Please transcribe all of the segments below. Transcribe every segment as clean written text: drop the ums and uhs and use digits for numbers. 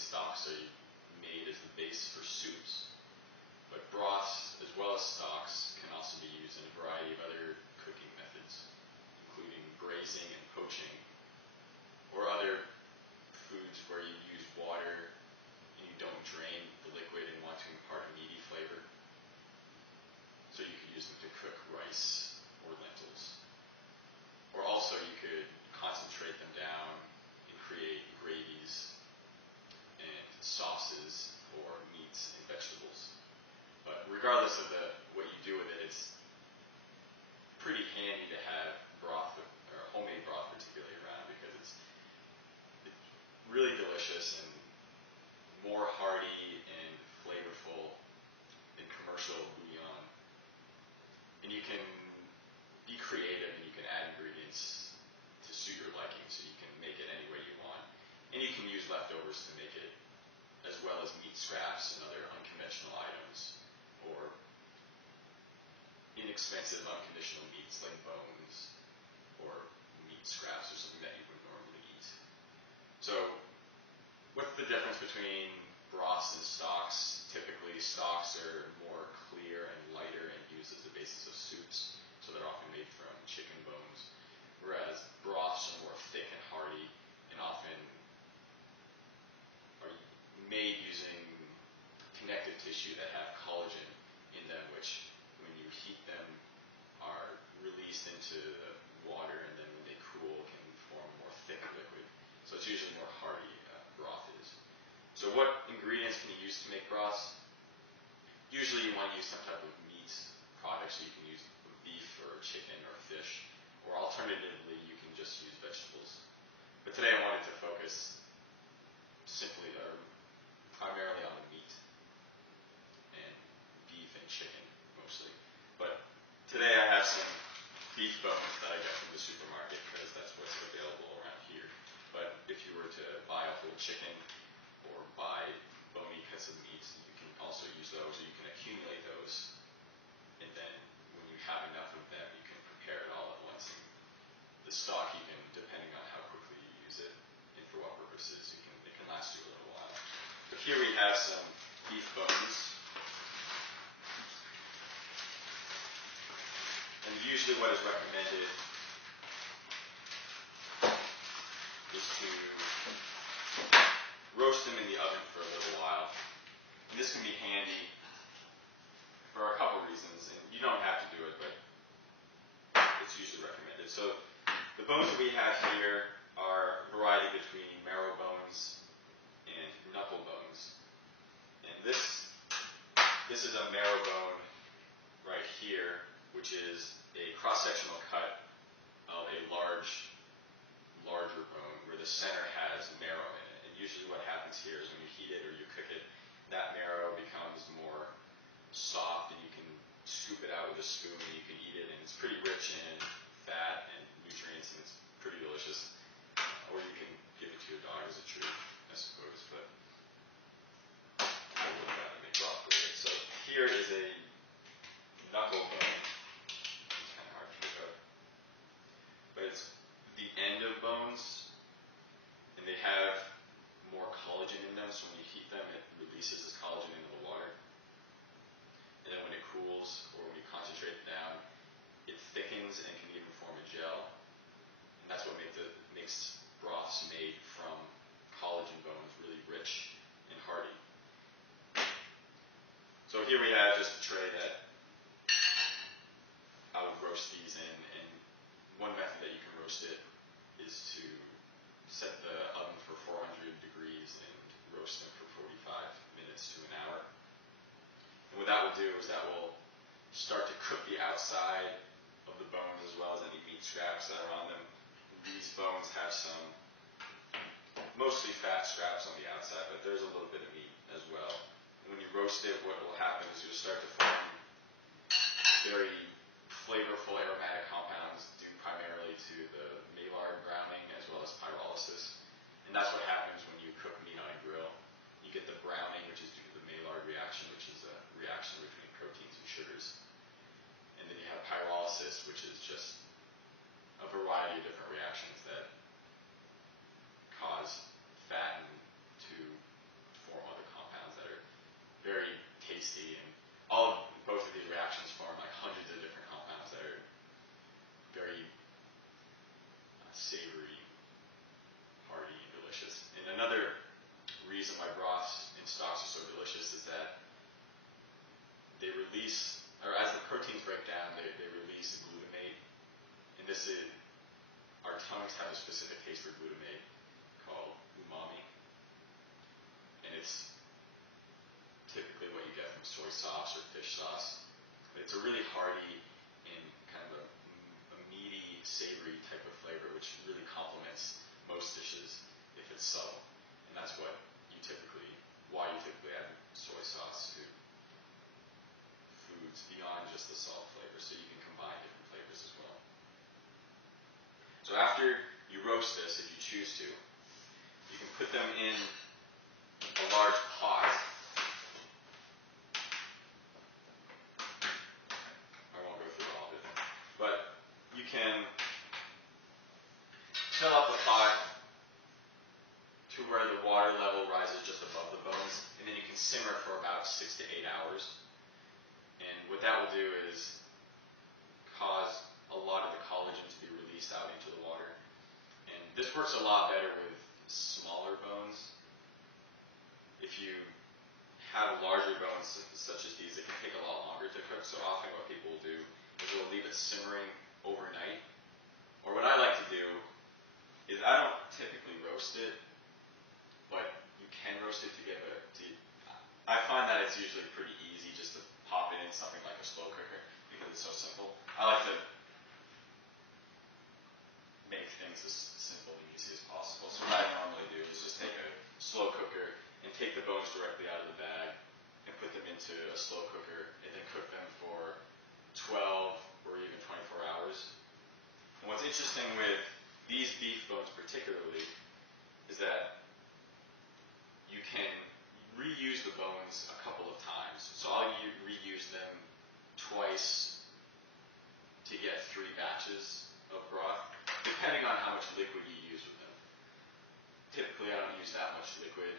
stocks are made as the base for soups, but broths as well as stocks can also be used in a variety of other cooking methods, including braising and poaching, or other foods where you use water and you don't drain the liquid and want to impart a meaty flavor. So you could use them to cook rice or lentils. Or also you could concentrate them down and create gravies and sauces for meats and vegetables. But regardless of what you do with it, it's pretty handy to have broth, or homemade broth particularly, around, because it's really delicious and more hearty and flavorful than commercial bouillon. And you can be creative and you can add ingredients to suit your liking, so you can make it any way you want. And you can use leftovers to make it, as well as meat scraps and other unconventional items, or inexpensive unconditional meats like bones or meat scraps or something that you would normally eat. So what's the difference between broths and stocks? Typically stocks are more clear and lighter and used as the basis of soups, so they're often made from chicken bones, whereas broths are more thick and hearty and often are made using connective tissue that have collagen in them, which when you heat them are released into the water, and then when they cool can form a more thick liquid. So it's usually more hearty, broth is. So what ingredients can you use to make broths? Usually you want to use some type of meat product, so you can use beef or chicken or fish, or alternatively you can just use vegetables. But today I wanted to focus simply or primarily on the meat, and beef and chicken mostly. But today I have some beef bones that I got from the supermarket because that's what's available around here. But if you were to buy a whole chicken or buy bony cuts of meat, you can also use those, or you can accumulate those, and then when you have enough of them, you can prepare it all at once. And the stock, you can, depending on how quickly you use it and for what purposes, it can last you a little while. But here we have some beef bones. And usually what is recommended is to roast them in the oven for a little while. And this can be handy for a couple reasons, and you don't have to do it, but it's usually recommended. So the bones that we have here are a variety between marrow bones and knuckle bones. And this is a marrow bone right here, which is a cross-sectional cut of a larger bone where the center has marrow in it. And usually what happens here is when you heat it or you cook it, that marrow becomes more soft, and you can scoop it out with a spoon and you can eat it, and it's pretty rich in fat and nutrients, and it's pretty delicious. Or you can give it to your dog as a treat, I suppose, but I would rather make broth with it. So here is a knuckle bone. It's kind of hard to pick up, but it's the end of bones, and they have more collagen in them, so when you heat them, it releases this collagen into the water. And then when it cools, or when you concentrate it down, it thickens and can even form a gel. And that's what makes broths made from collagen bones really rich and hearty. So here we have just a tray that I would roast these in, and one method that you can roast it is to set the oven for 400 degrees and roast them for 45 minutes to an hour. And what that will do is that will start to cook the outside of the bones as well as any meat scraps that are on them. These bones have some mostly fat scraps on the outside, but there's a little bit of meat as well. And when you roast it, what will happen is you'll start to form very flavorful aromatic compounds due primarily to the Maillard browning as well as pyrolysis. And that's what happens when you cook meat on a grill. You get the browning, which is due to the Maillard reaction, which is a reaction between proteins and sugars. And then you have pyrolysis, which is just a variety of different reactions that cause fat to this is, our tongues have a specific taste for glutamate called umami, and it's typically what you get from soy sauce or fish sauce. But it's a really hearty and kind of a meaty, savory type of flavor, which really complements most dishes if it's subtle. And that's why you typically add soy sauce to foods beyond just the salt flavor, so you can combine different flavors as well. So after you roast this, if you choose to, you can put them in a large pot. I won't go through all of it, but you can fill up the pot to where the water level rises just above the bones, and then you can simmer for about 6 to 8 hours. And what that will do is cause a lot of the collagen to be released out into the water. And this works a lot better with smaller bones. If you have larger bones such as these, it can take a lot longer to cook. So often what people will do is they'll leave it simmering overnight. Or what I like to do is I don't typically roast it, but you can roast it to get better. I find that it's usually pretty easy just to pop it in something like a slow cooker because it's so simple. I like to make things as simple and easy as possible. So what I normally do is just take a slow cooker and take the bones directly out of the bag and put them into a slow cooker and then cook them for 12 or even 24 hours. And what's interesting with these beef bones particularly is that you can reuse the bones a couple of times. So I'll reuse them twice to get 3 batches of broth, depending on how much liquid you use with them. Typically, I don't use that much liquid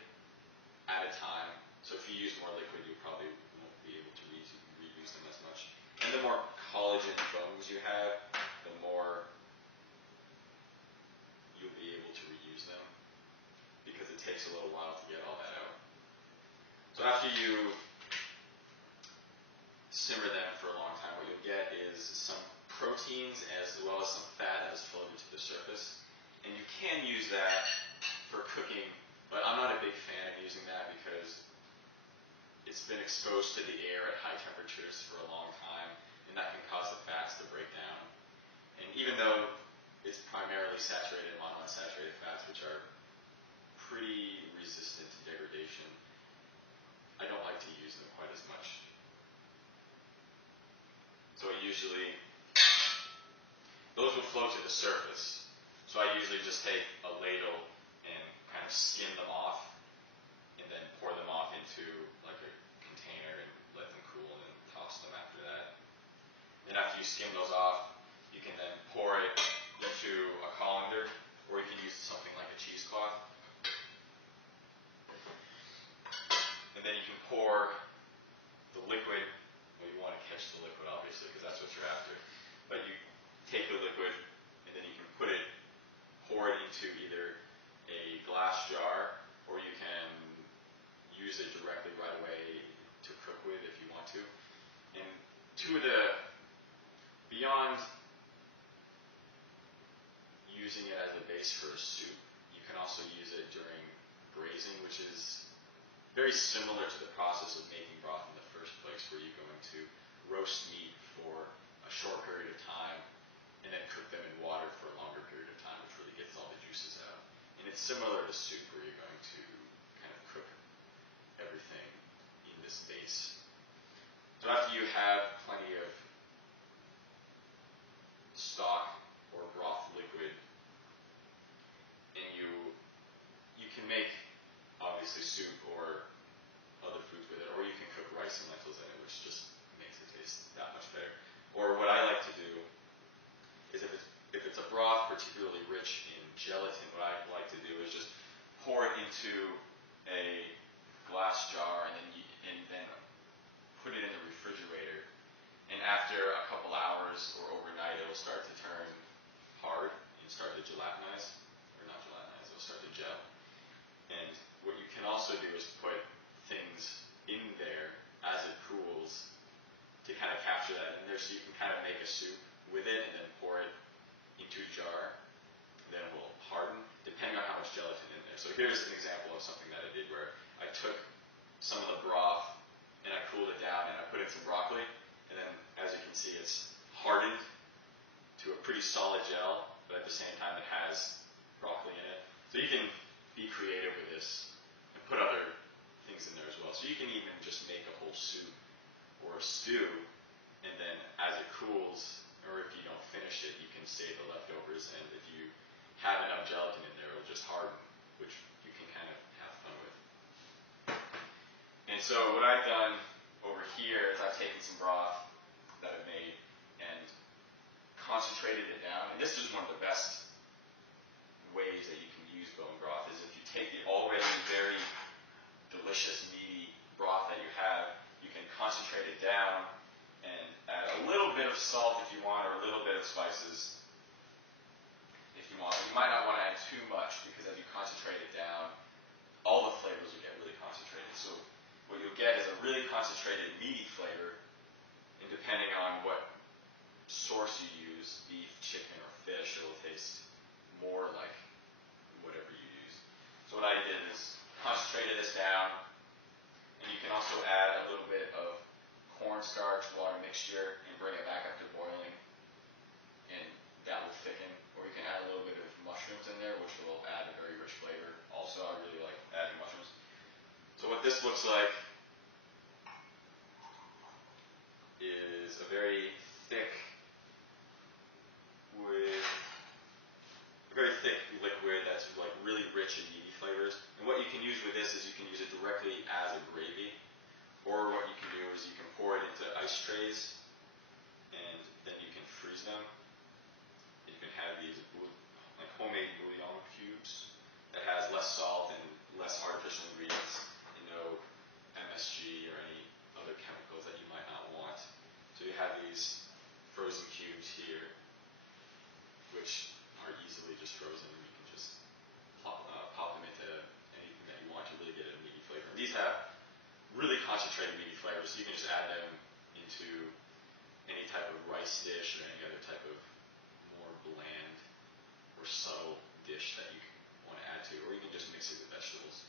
at a time. So if you use more liquid, you probably won't be able to reuse them as much. And the more collagen bones you have, the more you'll be able to reuse them, because it takes a little while to get all that out. So after you simmer them for a long time, what you'll get is some proteins as well as some fat that is floated to the surface. And you can use that for cooking, but I'm not a big fan of using that because it's been exposed to the air at high temperatures for a long time, and that can cause the fats to break down. And even though it's primarily saturated in monounsaturated fats, which are pretty resistant to degradation, I don't like to use them quite as much. So those will float to the surface. So I usually just take a ladle and kind of skim them off, and then pour them off into like a container and let them cool, and then toss them after that. Then after you skim those off, you can then pour it into a colander, or you can use something like a cheesecloth. And then you can pour the liquid. Well, you want to catch the liquid, obviously, because that's what you're after. But you take the liquid, and then you can pour it into either a glass jar, or you can use it directly right away to cook with if you want to. And beyond using it as a base for a soup, you can also use it during braising, which is very similar to the process of making broth in the first place, where you're going to roast meat for a short period of time and then cook them in water for a longer period of time, which really gets all the juices out. And it's similar to soup, where you're going to kind of cook everything in this base. So after you have plenty of stock or broth liquid, and you can make obviously soup or other foods with it, or you can cook rice and lentils in it, which just makes it taste that much better. Or what I like to do is if it's a broth particularly rich in gelatin, what I like to do is just pour it into a glass jar and then put it in the refrigerator. And after a couple hours or overnight, it will start to turn hard and start to gelatinize, or not gelatinize, it will start to gel. And what you can also do is put things in there as it cools to kind of capture that in there, so you can kind of make a soup with it and then pour it into a jar, and then it will harden depending on how much gelatin in there. So here's an example of something that I did where I took some of the broth and I cooled it down and I put in some broccoli, and then as you can see it's hardened to a pretty solid gel, but at the same time it has broccoli in it. So you can be creative with this and put other things in there as well. So you can even just make a whole soup or a stew, and then as it cools, or if you don't finish it, you can save the leftovers, and if you have enough gelatin in there, it'll just harden, which you can kind of have fun with. And so what I've done over here is I've taken some broth that I've made and concentrated it down. And this is one of the best ways that you can use bone broth, is if you take the already very delicious, meaty broth that you have, you can concentrate it down and add a little bit of salt if you want, or a little bit of spices if you want. But you might not want to add too much, because as you concentrate it down, all the flavors will get really concentrated. So what you'll get is a really concentrated meaty flavor, and depending on what source you use, beef, chicken, or fish, it will taste more like whatever you use. So what I did is concentrated this down, and you can also add a little bit of cornstarch water mixture and bring it back up to boiling, and that will thicken. Or you can add a little bit of mushrooms in there, which will add a very rich flavor. Also, I really like adding mushrooms. So what this looks like is a very thick liquid that's like really rich and meaty flavors. And what you can use with this is you can use it directly as a gravy, or what you can do is you can pour it into ice trays, and then you can freeze them. You can have these like homemade bouillon cubes that has less salt and less artificial ingredients, and no MSG or any other chemicals that you might not want. So you have these frozen cubes here, which are easily just frozen, and you can just pop them into anything that you want to really get a meaty flavor. And these have really concentrated meaty flavors, so you can just add them into any type of rice dish or any other type of more bland or subtle dish that you want to add to, or you can just mix it with vegetables,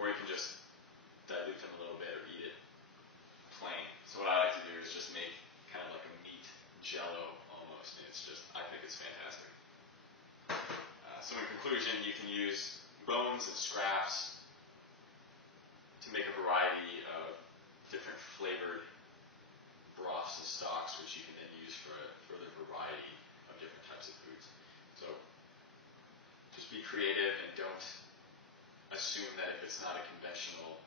or you can just dilute them a little bit or eat it plain. So what I like to do is just make kind of like a meat Jell-O almost, and I think it's fantastic. So in conclusion, you can use bones and scraps to make a variety of different flavored broths and stocks, which you can then use for a further variety of different types of foods. So just be creative and don't assume that if it's not a conventional